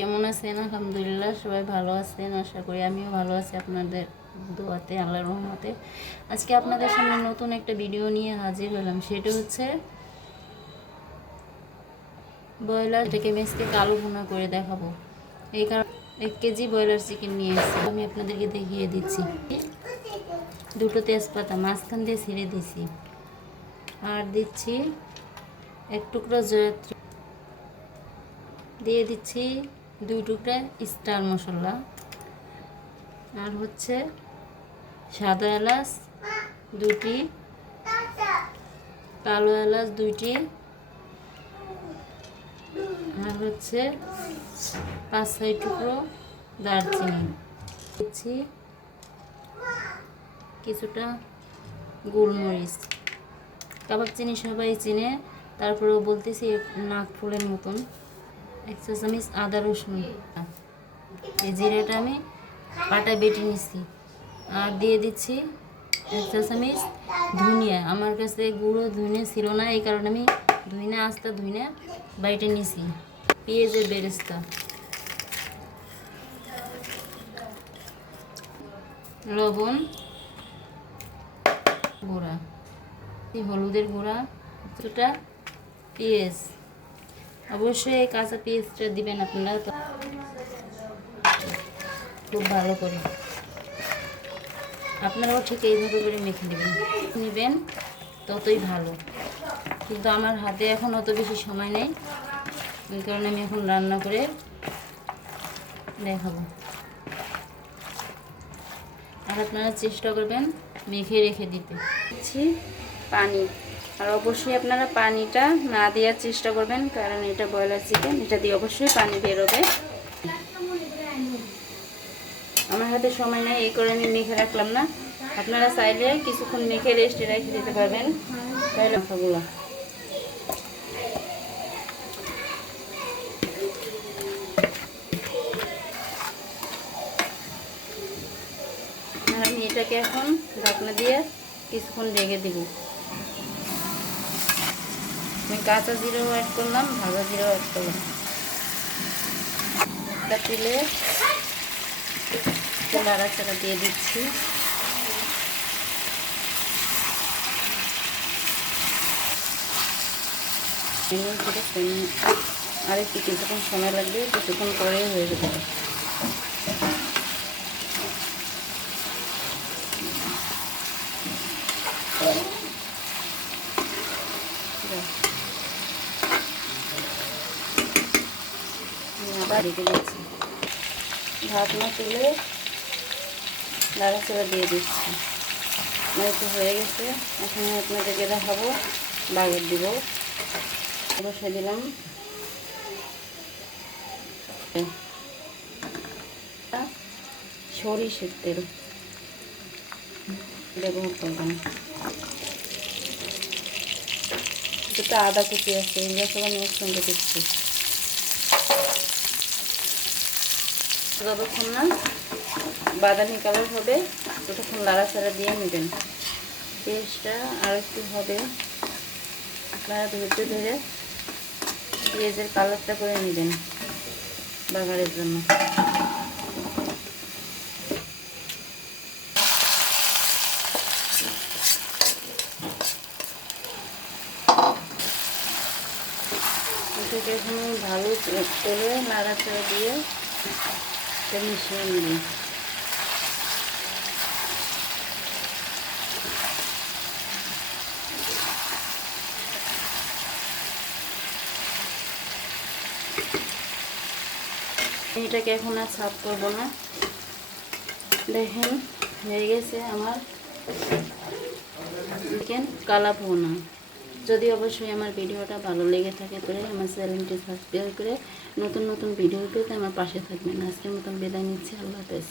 কেমন আছেন? আলহামদুলিল্লাহ, সবাই ভালো আছেন। আশা করি আমিও ভালো আছি আপনাদের দোয়াতে, আল্লাহর রহমতে। আজকে আপনাদের সামনে নতুন একটা ভিডিও নিয়ে হাজির হলাম। সেটা হচ্ছে ব্রয়লার থেকে মেসকে কালো ভুনা করে দেখাবো। এই কারণ এক কেজি ব্রয়লার চিকেন নিয়ে এসেছি। আমি আপনাদেরকে দেখিয়ে দিচ্ছি। দুটো তেজপাতা মাঝখান দিয়ে ছিঁড়ে দিছি আর দিচ্ছি এক টুকরো জয়ত্রী। দিয়ে দিচ্ছি দুই টুকরা স্টার মশলা। আর হচ্ছে সাদা এলাচ দুটি কালো এলাচ দুইটি, আর হচ্ছে পাঁচ ছয় টুকরো দারচিনি। দিচ্ছি কিছুটা গোলমরিচ। কাবাব চিনি সবাই চিনে, তারপরেও বলতেছি নাক ফুলের মতন। এক চা চামচ আদা, রসুন। এই জিরাটা আমি পাটায় বেটে নিছি আর দিয়ে দিচ্ছি এক চা চামচ ধনিয়া। আমার কাছে গুঁড়ো ধনিয়া ছিল না, এই কারণে আমি ধনিয়া, আস্তা ধনিয়া বাইটে নিছি পেঁয়াজের বেরেস্তা। লবণ, গুঁড়া। হলুদের গুঁড়া, কিছুটা পেঁয়াজ। অবশ্যই কাঁচা পেঁয়াজটা দিবেন আপনারা তো। খুব ভালো করে। আপনারাও ঠিক এইভাবে করে মেখে নেবেন। নেবেন, ততই ভালো। কিন্তু আমার হাতে এখন অত বেশি সময় নেই। এই কারণে আমি এখন রান্না করে দেখাবো। আর আপনারা চেষ্টা করবেন মেখে রেখে দিতে। পানি। আর অবশ্যই আপনারা পানিটা না দেওয়ার চেষ্টা করবেন, কারণ এটা ব্রয়লার চিকেন, এটা দিয়ে অবশ্যই পানি বেরোবে। আমার হাতে সময় নেই, এই করে আমি মেখে রাখলাম না। আপনারা চাইলে কিছুক্ষণ মেখে রেস্টে রেখে দিতে পারবেন। তাহলে মাথাগুলো আমি এটাকে এখন ঢাকনা দিয়ে কিছুক্ষণ রেখে দিব। আমি কাঁচা জিরেও অ্যাড করলাম, ভাজা জিরেও অ্যাড করলাম। একটা তুলে নাড়াচাড়া দিয়ে দিচ্ছি। আর একটু কিছুক্ষণ সময় লাগবে, কিছুক্ষণ পরেই হয়ে যাবে। আবার রেখে দিচ্ছি ঢাকনা তুলে নাড়াচাড়া দিয়ে দিচ্ছি। আমার তো হয়ে গেছে। এখন আপনাদেরকে দেখাবো বাগর দিব। বসে দিলাম। সরিষের তেল ব্যবহার করলাম। দুটো আদা কুচি আছে, এগুলো সব আমি ওর সঙ্গে দিচ্ছি। যতক্ষণ না বাদামি কালার হবে। ততক্ষণ লাড়াচাড়া দিয়ে নেবেন। পেঁয়াজটা আর একটু হবে। আপনারা ধৈর্য ধরে পেঁয়াজের কালারটা করে নেবেন বাগারের জন্য। এটাকে এখানে ভালো করে নাড়াচাড়া দিয়ে এটা মিশিয়ে এটাকে এখন আর সাফ করব না। দেখেন, হয়ে গেছে আমার চিকেন কালা ভোনা যদি অবশ্যই আমার ভিডিওটা ভালো লেগে থাকে, তাহলে আমার চ্যানেলটি সাবস্ক্রাইব করে নতুন নতুন ভিডিও পেতে আমার পাশে থাকবেন। আজকের মতন বিদায় নিচ্ছি, আল্লাহ হাফেজ।